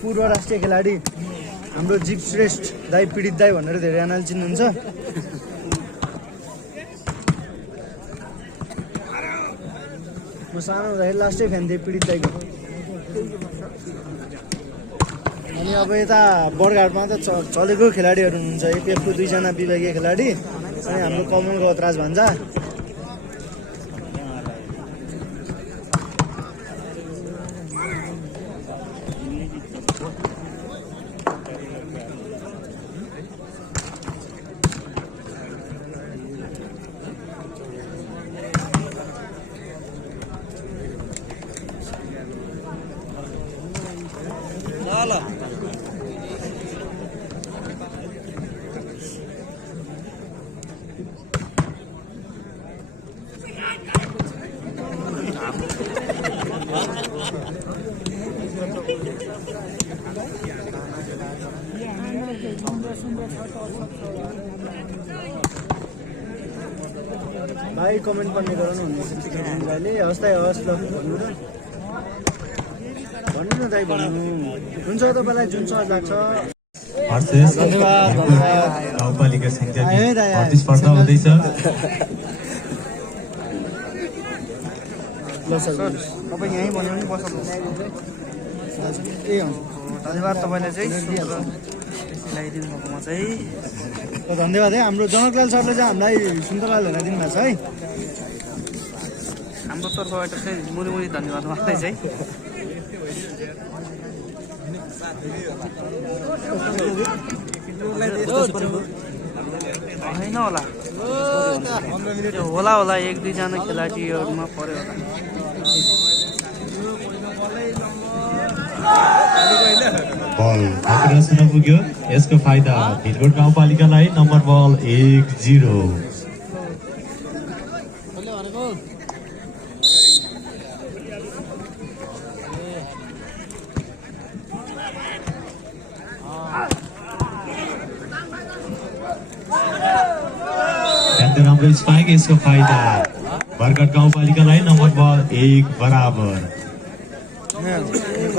पूर्व राष्ट्रिय खेलाडी हाम्रो जीव श्रेष्ठ दाई पीडित दाई भनेर धेरैजनाले चिन्नुहुन्छ। म सानो हुँदाखेरि लास्टै फ्यान थिएँ पीडित दाईको। अनि अब यता बरघाटमा त चलेको खेलाडीहरू हुनुहुन्छ। एपिएफको 2 जना विभागीय खेलाडी अनि हाम्रो कमल गौतराज भन्छ। भाइ कमेन्ट पनि गराउनु भाइले हस् दाइ हस् ल भन्नु न दाइ भन्नु हुन्छ तपाईँलाई जुन सहज लाग्छ। गाउँपालिका संख्या प्रतिस्पर्धा हुँदैछ। ल सर तपाईँ यहीँ भन्यो भने बस्नु ए हुन्छ धन्यवाद तपाईँले चाहिँ ल्याइदिनु भएकोमा चाहिँ धन्यवाद है। हाम्रो जनकलाल सरले चाहिँ हामीलाई सुन्तला लिएर दिनु भएको छ है। हाम्रो तर्फबाट चाहिँ मुरी धन्यवाद उहाँलाई चाहिँ। होइन होला होला होला 1-2 जना खेलाडीहरूमा पर्यो होला। बल आक्रमण पुग्यो। यसको फाइदा भिरकोट गाउँपालिकालाई। नम्बर बल 1-0। राम्रो स्पाइक। यसको फाइदा बरघाट गाउँपालिकालाई। नम्बर बल 1 बराबर। 1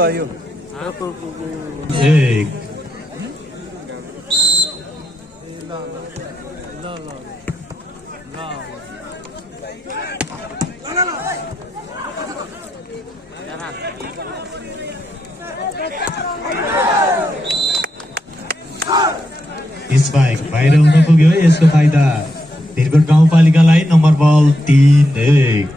स्पाइक बाहिर हुन पुग्यो। यसको फाइदा भिरकोट गाउँपालिकालाई। नम्बर बल 3-1।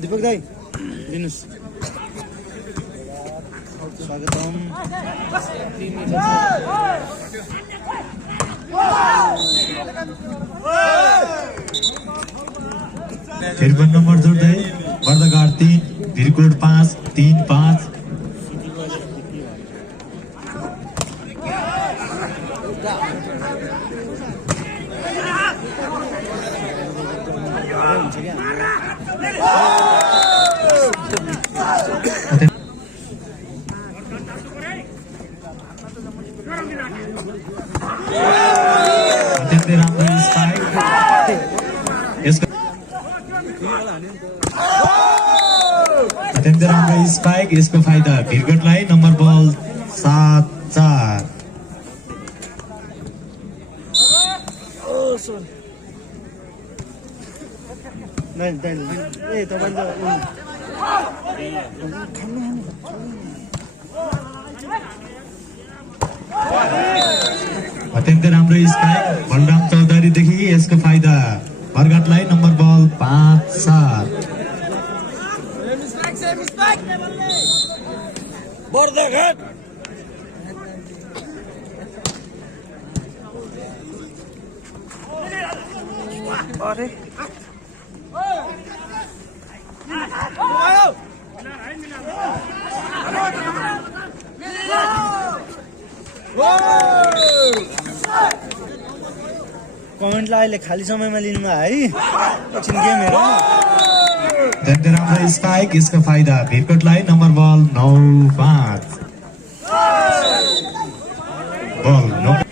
दीपक दाई दिनुस् स्वागतम। नम्बर जोड्दै बर्दघाट 3 भिरकोट 5-3-5। अत्यन्तै राम्रो स्पाइक। अत्यन्तै राम्रो स्पाइक, यसको फाइदा भिरकोटलाई। नम्बर बल 7-4। अत्यन्तै राम्रो स्पाइक बलराम चौधरीदेखि, यसको फाइदा बरघाटलाई। नम्बर बल 5-7। अरे कमेन्टलाई अहिले खाली समयमा लिनुमा है, एकछिन गेम हेरौँ। अत्यन्तै राम्रो स्पाइक, यसको फाइदा भिरकोटलाई। नम्बर बल 9-5। बल 9।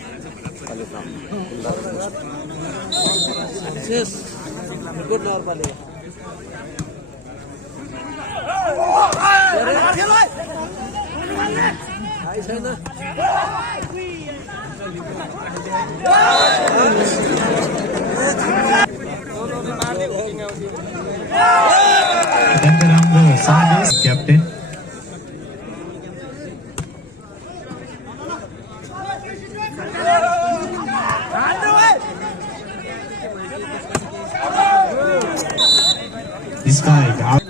अत्यन्तै राम्रो सर्भिस क्याप्टेन। Spike out.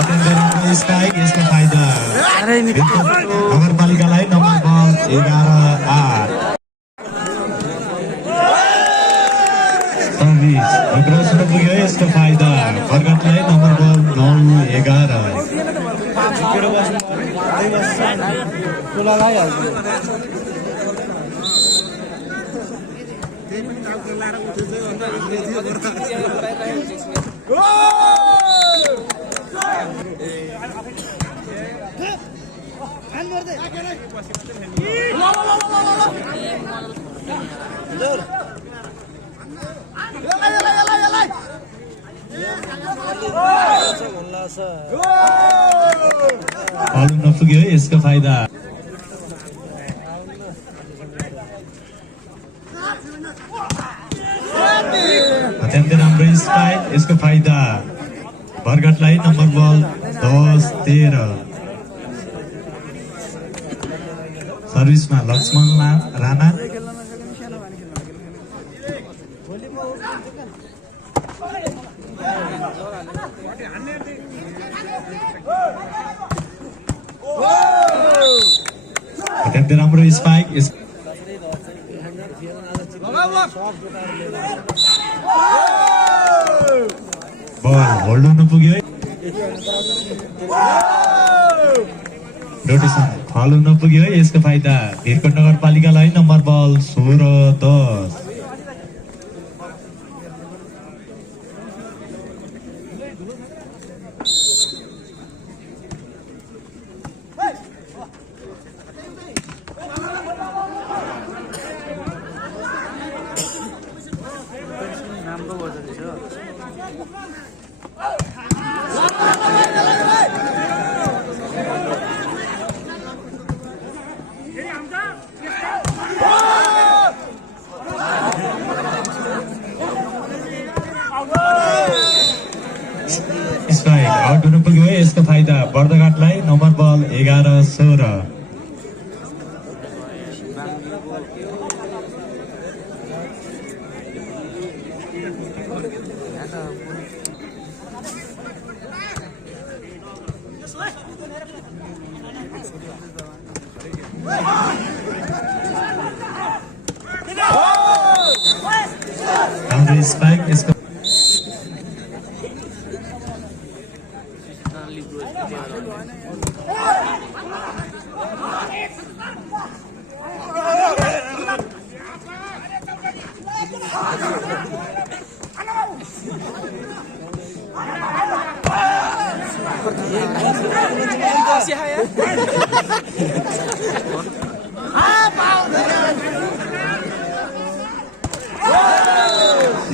अत्यन्तै राम्रो स्पाइक, यसको फाइदा नगरपालिकालाई। नम्बर बल 11-8। सर्भिस अग्रसर पुग्यो, यसको फाइदा बरघाटलाई। नम्बर बल 9-11। हल नपुग्यो, यसको फाइदा अत्यन्तै राम्रो स्पाइक, यसको फाइदा बरघाटलाई। नम्बर बल 10-13। सर्भिसमा लक्ष्मण राणा। अत्यन्तै राम्रो स्पाइक, बल होल्ड हुन पुग्यो। रोटेसन फल हुन पुग्यो, यसको फाइदा भिरकोट नगरपालिकालाई। नम्बर बल 16-10। स्ट्राइक आउट हुनु पुग्यो, यसको फाइदा बर्दघाटलाई। नम्बर बल 11-16। Counter spike यसको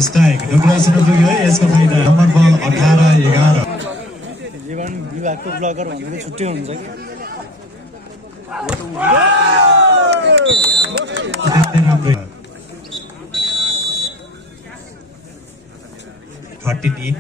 स्ट्राइक डोक्रासन पुग्यो है यसको फाइदा नम्बर बल 18-11 जीवन विभागको ब्लगर भनेको छुट्टै हुन्छ कि अत्यन्तै राम्रो 13-8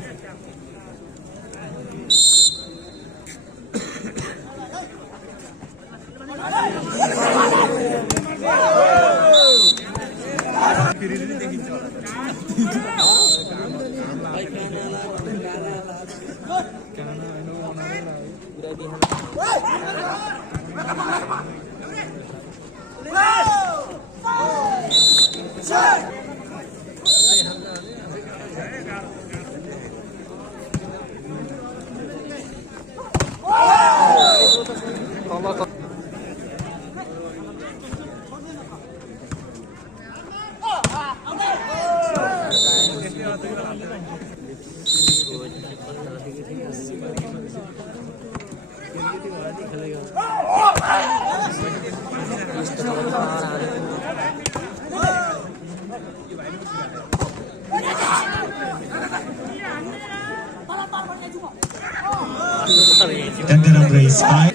अत्यन्तै राम्रो स्पाइक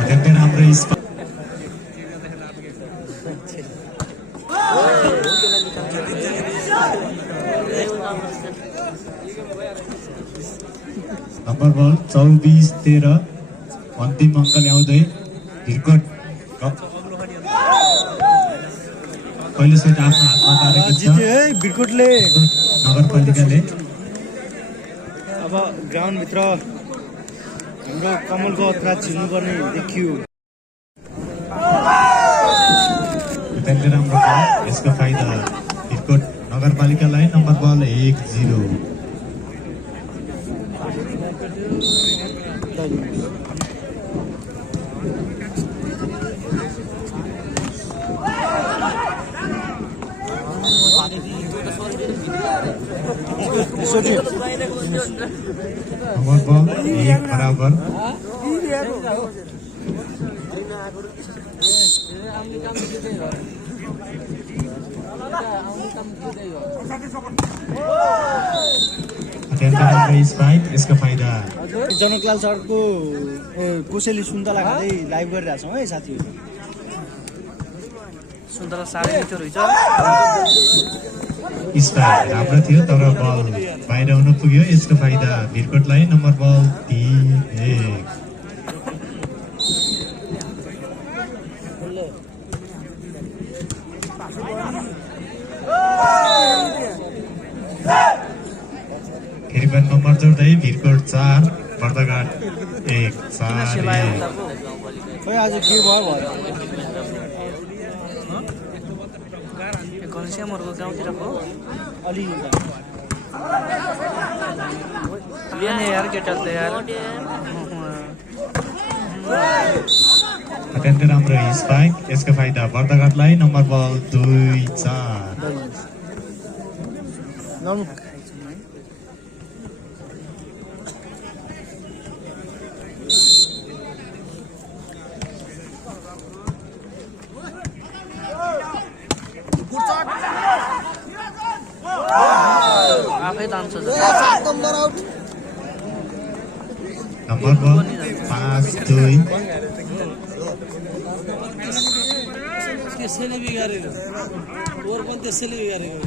अत्यन्तै राम्रो स्पाइक नम्बर बल 24-13 अन्तिम अङ्क ल्याउँदै भिरकोट पहिलोचोटि आफ्नो हातमा पारेको छ जित्यो है बिरकोटले नगरपालिकाले अब ग्राउन्डभित्र हाम्रो कमलको अपराध झिल्नुपर्ने देखियो अत्यन्तै राम्रो बल यसको फाइदा भिरकोट नगरपालिकालाई नम्बर बल 1-0 नम्बर बल 1 बराबर अत्यन्तै राम्रो स्पाइक यसको फाइदा जनकलाल सरको कोसेली सुन्तला खाँदै लाइभ गरिरहेको छौँ है साथीहरू सुन्तला साह्रै मिठो रहेछ स्पाइक राम्रो थियो तर बल बाहिर हुन पुग्यो यसको फाइदा भिरकोटलाई नम्बर बल 3-1 फेरि पनि नम्बर जोड्दै भिरकोट 4 बर्दघाट 1 4 खोइ आज के भयो घनश्यामहरूको गाउँतिरको अलि यार केटा त यार अत्यन्तै राम्रो स्पाइक यसको फाइदा बर्दघाटलाई नम्बर बल 2-4 आफै तान्छ नम्बर बल 5-2 त्यसैले बिगारेको ओर पनि त्यसैले बिगारेको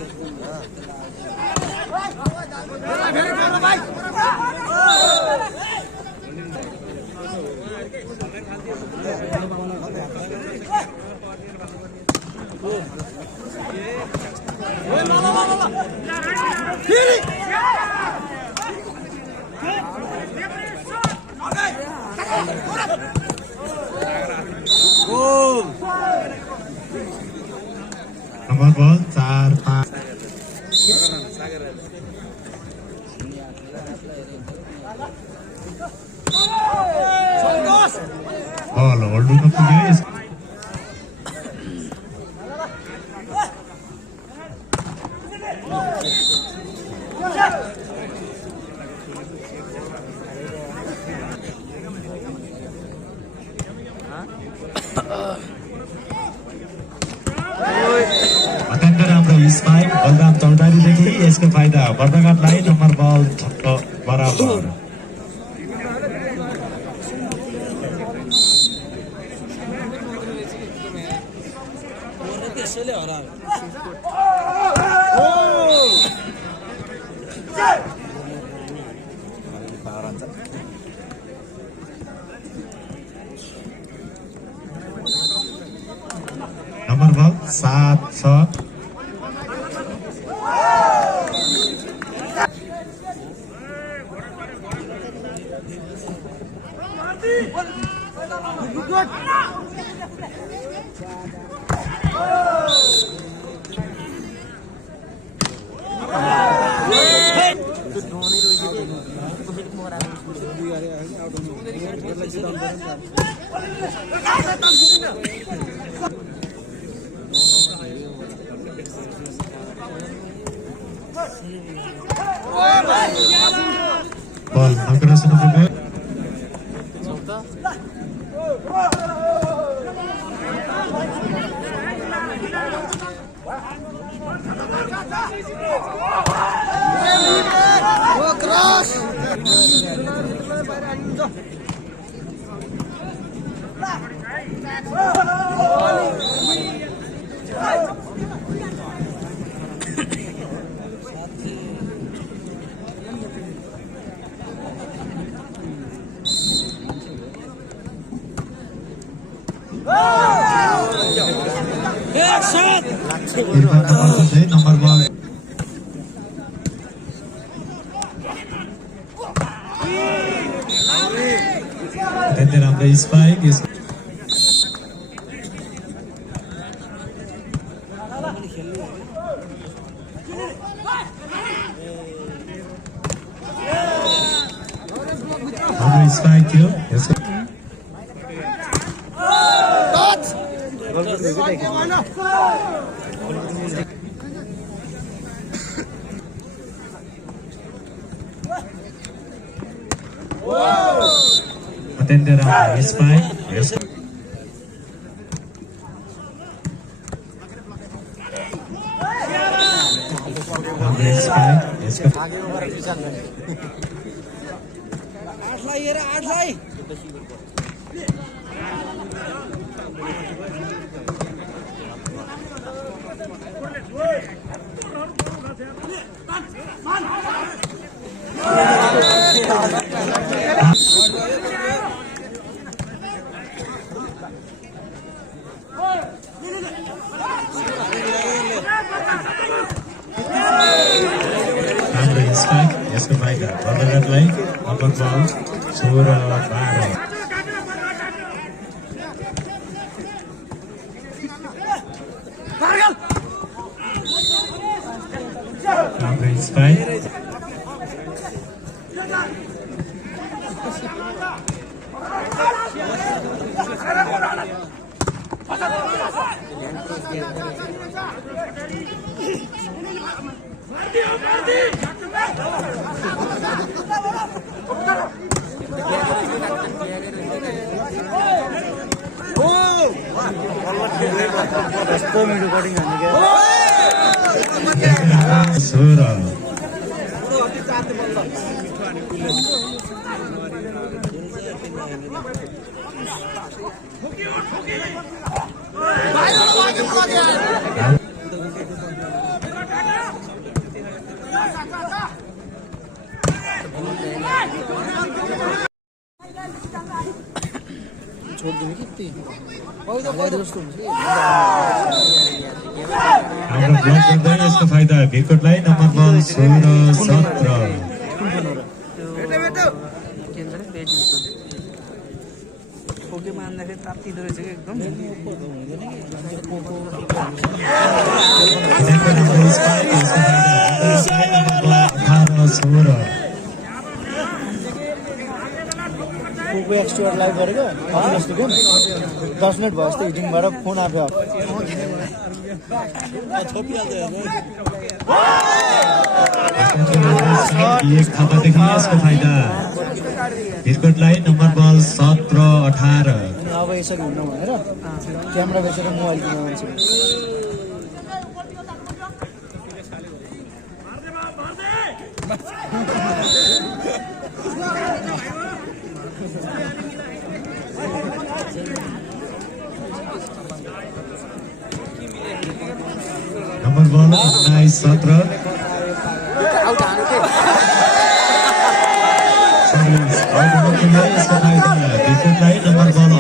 नम्बर बल 4-5 बल होल्ड हुन पुग्यो अत्यन्त राम्रो स्पाइक बलराम चौतारीदेखि यसको फाइदा बर्दघाटलाई नम्बर बल 6 बराबर त्यसैले हरायो नम्बर बल 7-6 बल नकरासन पुग्यो नम्बर बल अत्यन्तै राम्रो स्पाइक राम्रो स्पाइक थियो यसको अत्यन्तै राम्रो स्पाइक राम्रो स्पाइक यसको आठलाई राम्रो स्पाइक यसको फाइदा बर्दघाटलाई नम्बर बल 16-12 राम्रो स्पाइक कस्तो मिठो कटिङ हान्ने क्या 16 छोडिदिनु कि हाम्रो ब्लक गर्दै यसको फाइदा भिरकोटलाई नम्बर बल 16-17 खोकेमा हान्दाखेरि तात्तिँदो रहेछ कि एकदम नेक्स्ट इयर लाइभ गरेको जस्तो गेम 10 मिनट भयो जस्तो हिटिङबाट फोन आयो एक थापादेखि यसको फाइदा भिरकोटलाई नम्बर बल 17-18 अब यसरी हुन्न भनेर क्यामेरा बेचेर मोबाइल किन्न मान्छे नम्बर बल 19-17 यसको फाइदा भिरकोटलाई नम्बर बल 18-19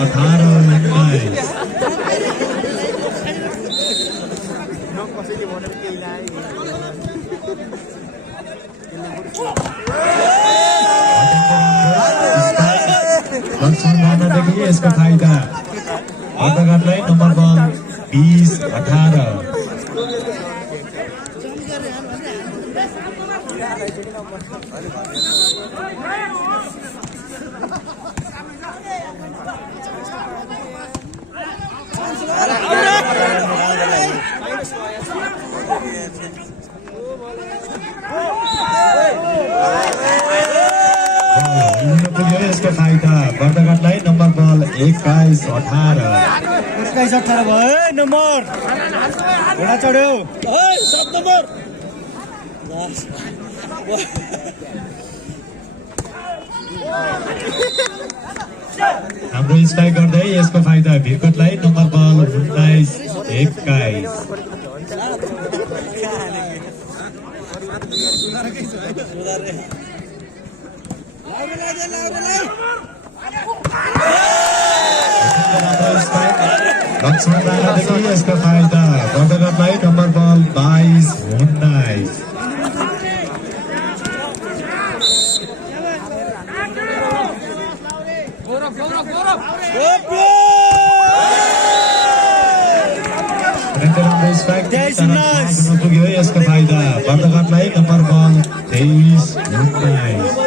लक्ष्मणदेखि यसको फाइदा अर्धघाटलाई नम्बर बल 20-18 यसको फाइदा बर्दघाटलाई नम्बर बल 21-18 भयो नम्बर घोडा चढ्यो 7 नम्बर हाम्रो स्ट्राइक गर्दै यसको फाइदा भिरकोटलाई नम्बर बल 19-21 लक्ष्मण राणादेखि यसको फाइदा बर्दघाटलाई नम्बर बल 22-19 पुग्यो यसको फाइदा बर्दघाटलाई नम्बर बल 23-19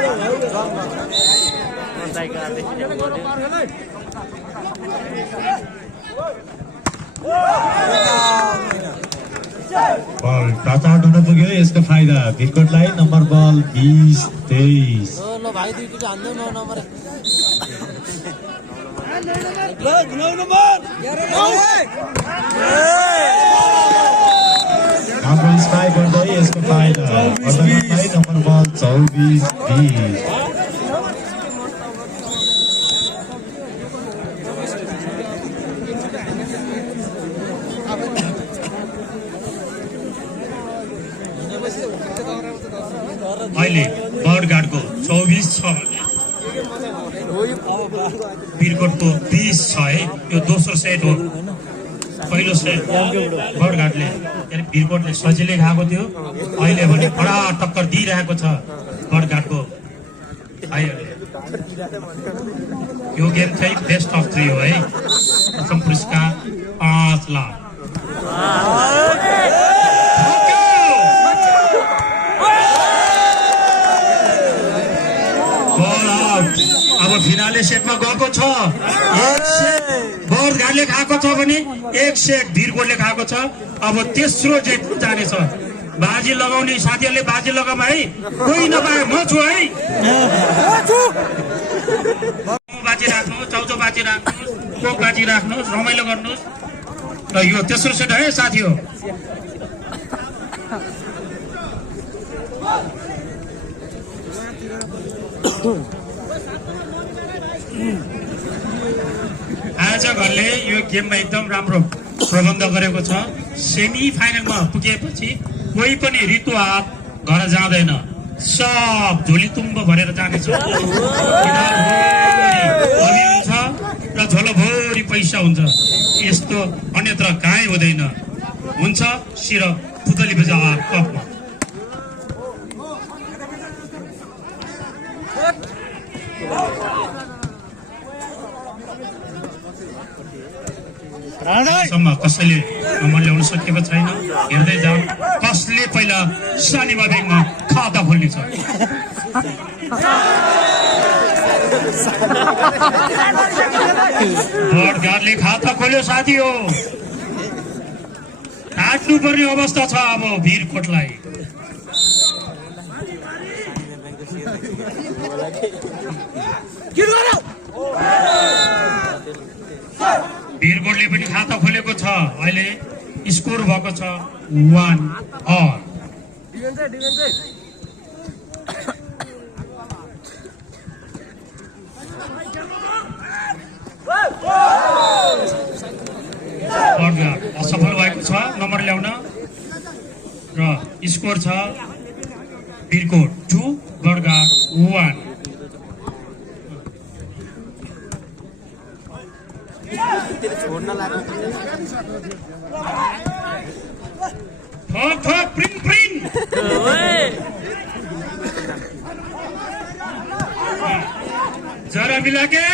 बल टचआउट हुन पुग्यो यसको फाइदा भिरकोटलाई नम्बर बल 20-23 ल भाइ दुईटी हान्दै 9 नम्बर हाम्रो स्ट्राइक गर्दै यसको फाइदा अर्धघाटलाई नम्बर बल 24-20 अहिले बर्डघाटको 24 छ भिरकोटको 20 छ है यो दोस्रो सेट हो पहिलो सेट बर्डघाटले भिरकोटले सजिलै खाएको थियो अहिले भने बडा टक्कर दिइरहेको छ बर्डघाटको भाइहरूले यो गेम चाहिँ बेस्ट अफ 3 हो है प्रथम पुरस्कार 5 लाख अब फिनाले सेटमा गएको छ बर्डघाटले खाएको छ भने 1 सेट भिरकोटले खाएको छ अब तेस्रो सेट जानेछ बाजी लगाउने साथीहरूले बाजी लगाउँ है कोही नपाए म छु है बाजी राख्नुहोस् चौचो बाजी राख्नुहोस् कोक बाजी राख्नुहोस् रमाइलो गर्नुहोस् र यो तेस्रो सेट है साथी हो आज घरले यो गेममा एकदम राम्रो प्रबन्ध गरेको छ सेमी फाइनलमा पुगेपछि कोही पनि ऋतु हात घर जाँदैन सब झोली तुम्ब भरेर जानेछ हुन्छ र झोलोभरि पैसा हुन्छ यस्तो अन्यत्र काहीँ हुँदैन हुन्छ सिर पुतली बजार कपमा सम्म कसैले नम्बर ल्याउन सकेको छैन हेर्दै जाऊ कसले पहिला सानीमा ब्याङ्कमा खाता खोल्ने छ बर्डगार्डले खाता खोल्यो साथी हो। काट्नु पर्ने अवस्था छ अब वीरकोटलाई। वीरकोटले पनि खाता खोलेको छ। अहिले स्कोर भएको छ 1-all। बर्डगार्ड असफल भएको छ नम्बर ल्याउन र स्कोर छ वीरकोट 2 बर्डगार्ड 1। ठोक प्रिन्ट प्रिन्ट जरा मिला के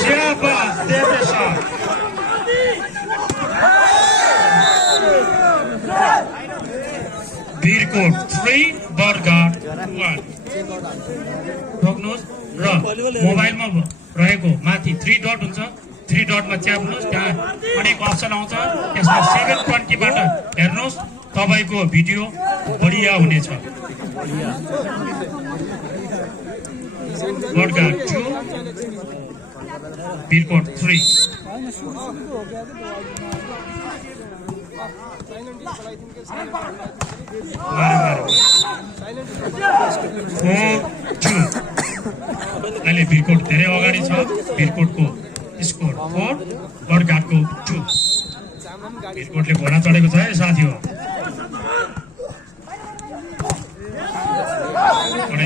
शाबाश दे दे शॉट। वीरकोट 3 बर्डगार्ड 1। ठोक्नुहोस् र मोबाइलमा रहेको माथि 3 डट हुन्छ, 3 डटमा च्याप्नुहोस्, त्यहाँ अनेक अप्सन आउँछ, त्यसमा 720 बाट हेर्नुहोस्, तपाईको भिडियो बढिया हुनेछ। बर्डगार्ड 2 वीरकोट 3। अहिले वीरकोट धेरै अगाडि छ। वीरकोटको स्कोर 4 बर्डगार्डको 2। वीरकोटले घोडा चढेको छ है साथी हो।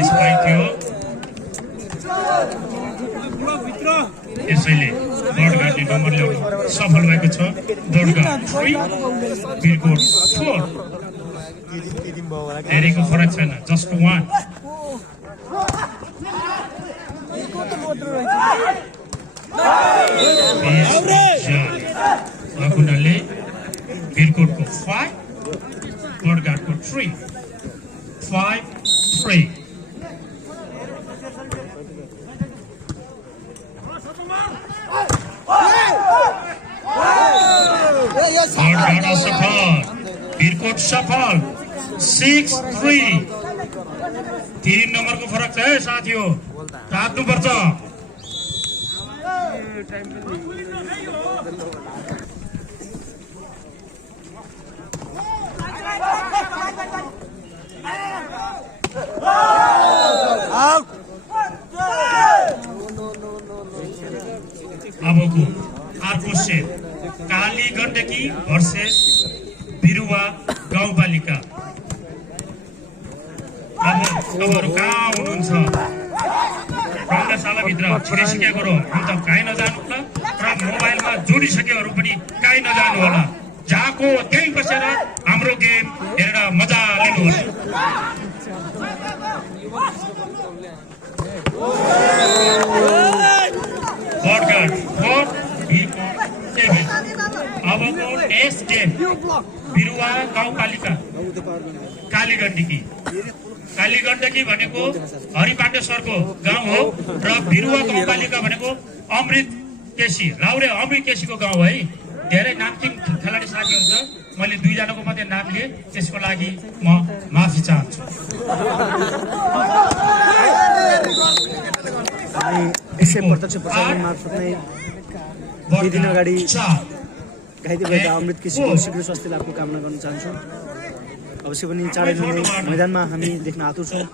स्पाइक थियो यसैले बर्डगार्डले नम्बर ल्याउनु सफल भएको छ। बर्डगार्ड 3 वीरकोट 4। धेरैको फरक छैन, जस्ट 1। हुनाले वीरकोटको 5 बर्डगार्डको 3 5-3। बर्डगार्ड असफल, वीरकोट सफल 6-3। 3 नम्बरको फरक छ है साथी हो, राख्नुपर्छ। अबको अर्को सेट काली गण्डकी भर्सेस बिरुवा गाउँपालिका। अब तपाईहरु कहाँ हुनुहुन्छ? रङ्गशालाभित्र छिरिसकेको हो त काहीँ नजानु होला र मोबाइलमा जोडिसकेहरू पनि काहीँ नजानु होला। जहाँको त्यहीँ बसेर हाम्रो गेम हेरेर मजा लिनु होला। बर्डगार्ड 4 वीरकोट 7। अबको टेस्ट गेम बिरुवा गाउँपालिका कालीगण्डकी। कालीगण्डकी भनेको हरिपाण्डेश्वरको गाउँ हो र बिरुवा गाउँपालिका भनेको अमृत केसी राउरे अमृत केसीको गाउँ है। धेरै नामकिन खेलाडी साथीहरू छ, मैले 2 जनाको मात्रै नाम लिए, त्यसको लागि म माफी चाहन्छु। यसै प्रत्यक्ष प्रसारण मार्फत नै केही दिन अगाडि घाइते भएका अमृत केसीको शीघ्र स्वास्थ्य लाभको कामना गर्न चाहन्छु। अवश्य पनि चाँडै नै मैदानमा हामी देख्न आतुर छौँ।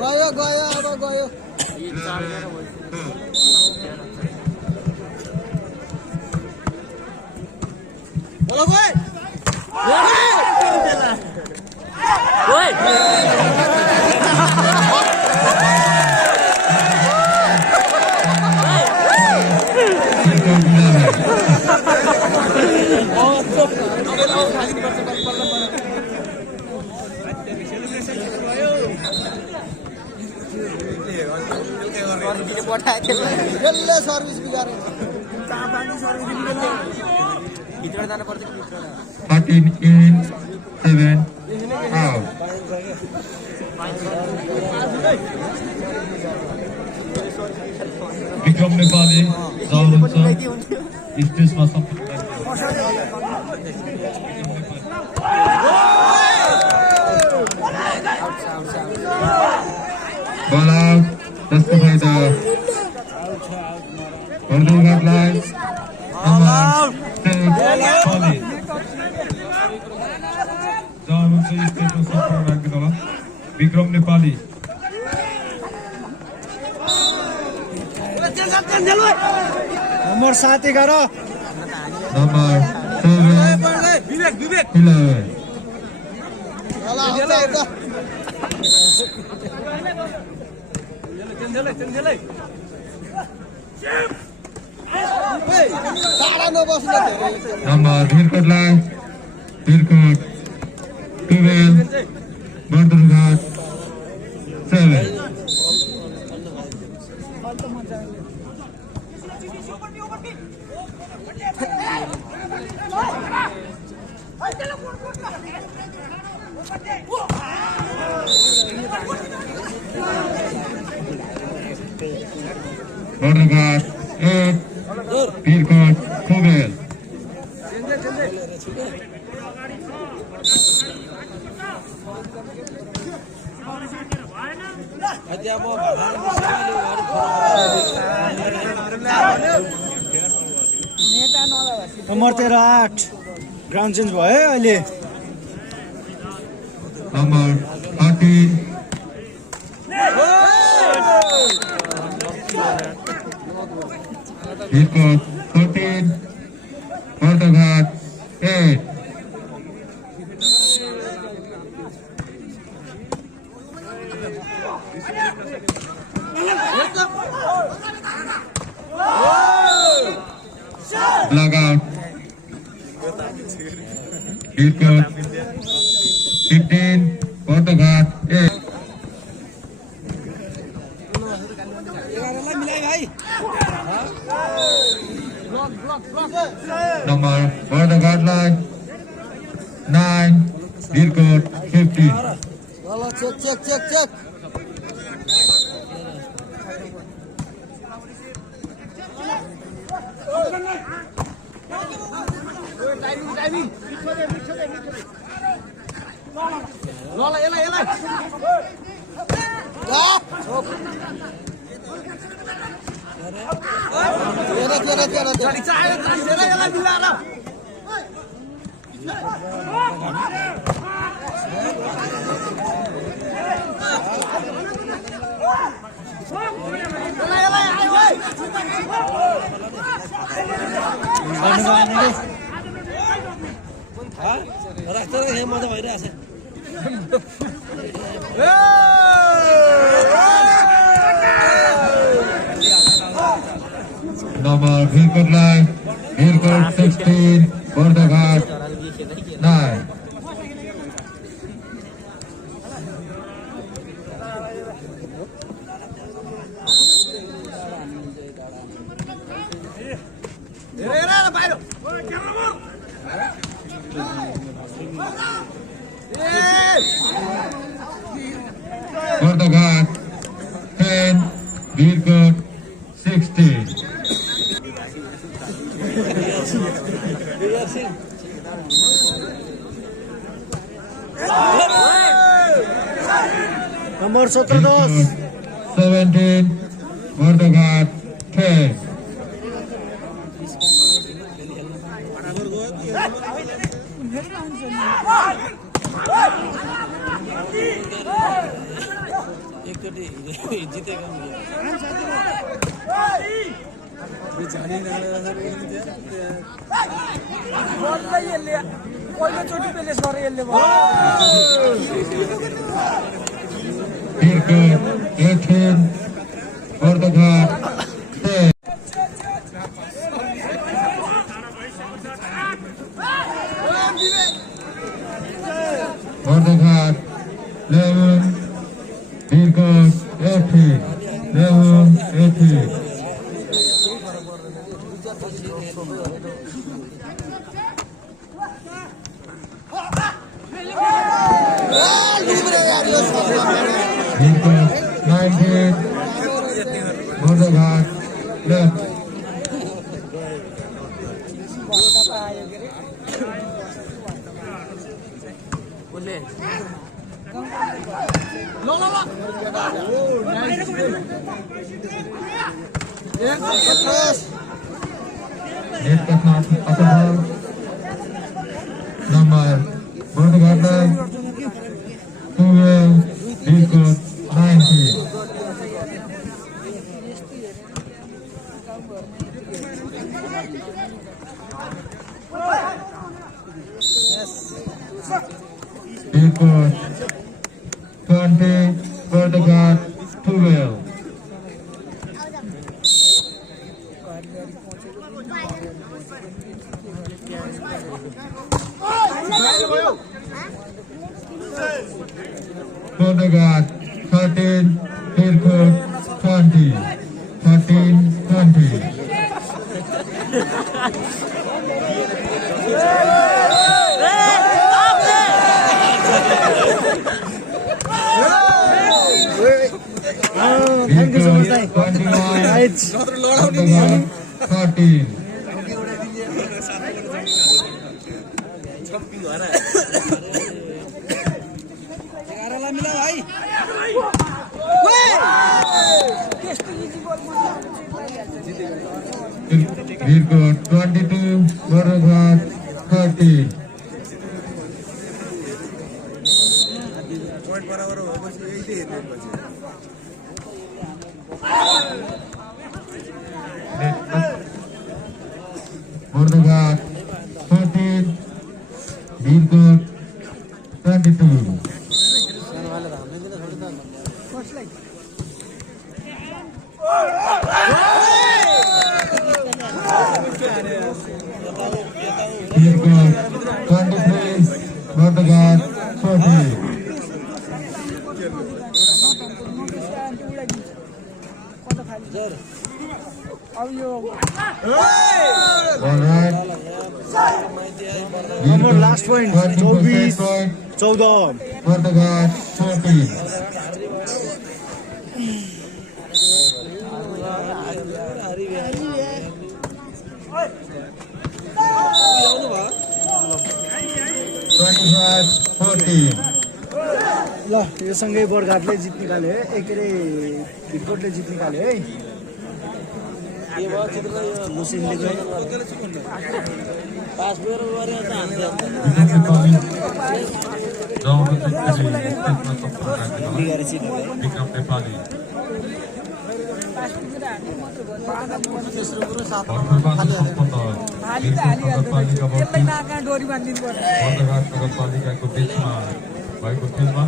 गयो गयो अब गयो बोलो गयो यसले सर्भिस बिगारे 14 in 7 out. विक्रम नेपाली जानुहुन्छ स्टेजमा सम्पर्क बल आउट जसको फाइदा वर्धनघाटलाई जानुहुन्छ स्टेजमा सम्पर्क राखिदिनु होला Vikram Nepali number 7-11 number 7 Vivek 11 number भिरकोटलाई Bhirkot 12 Bardhanghat 7 Bardhanghat 8 Bhirkot 12 number 13-8 ground change भयो है अहिले number 14 Bhirkot 14 Bardhanghat 8 log out Bhirkot 15 Bardhanghat 8 number वर्धनघाटलाई 9 Bhirkot 15 check check check check मजा भइरहेछ नम्बर भिरकोटलाई भिरकोट 16 वर्धनघाट 9 वर्धनघाट 10 भिरकोट 16 नम्बर 17-10 17, Bordoghat 10. एकचोटि जितेको पहिलोचोटि पेलेस गरेर यसले Birkut 18, Bordoghat 10. Bordoghat 11, Birkut 18, 11-18. Birkut 19, Bordoghat left. Net not possible. Number Bordoghat 12, Birkut 19. Birkut 20, Bordoghat 12. Bordoghat 13, Birkut 20. 13-20. Thank you so much. Birkut 21, Bordoghat 13. मिला भाइ Birkut 22, Bordoghat 13. Bordoghat 14, Birkut 22. Birkut 23, Bordoghat 14. Alright. One more last point. 24 point. 14. Bordoghat 14. ल यो सँगै बर्घाटले जित निकाल्यो है के अरे भिरकोटले जित निकाल्यो है लुसिनले चाहिँ पास गरेर गरे त बिगारी जित तेस्रो कुरो सात डोरी बाँधिदिनु पर्छ नगरपालिकाको बिचमा भएको खेलमा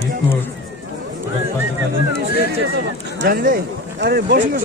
भिरकोट नगरपालिकाले जानिँदै अरे बस्नु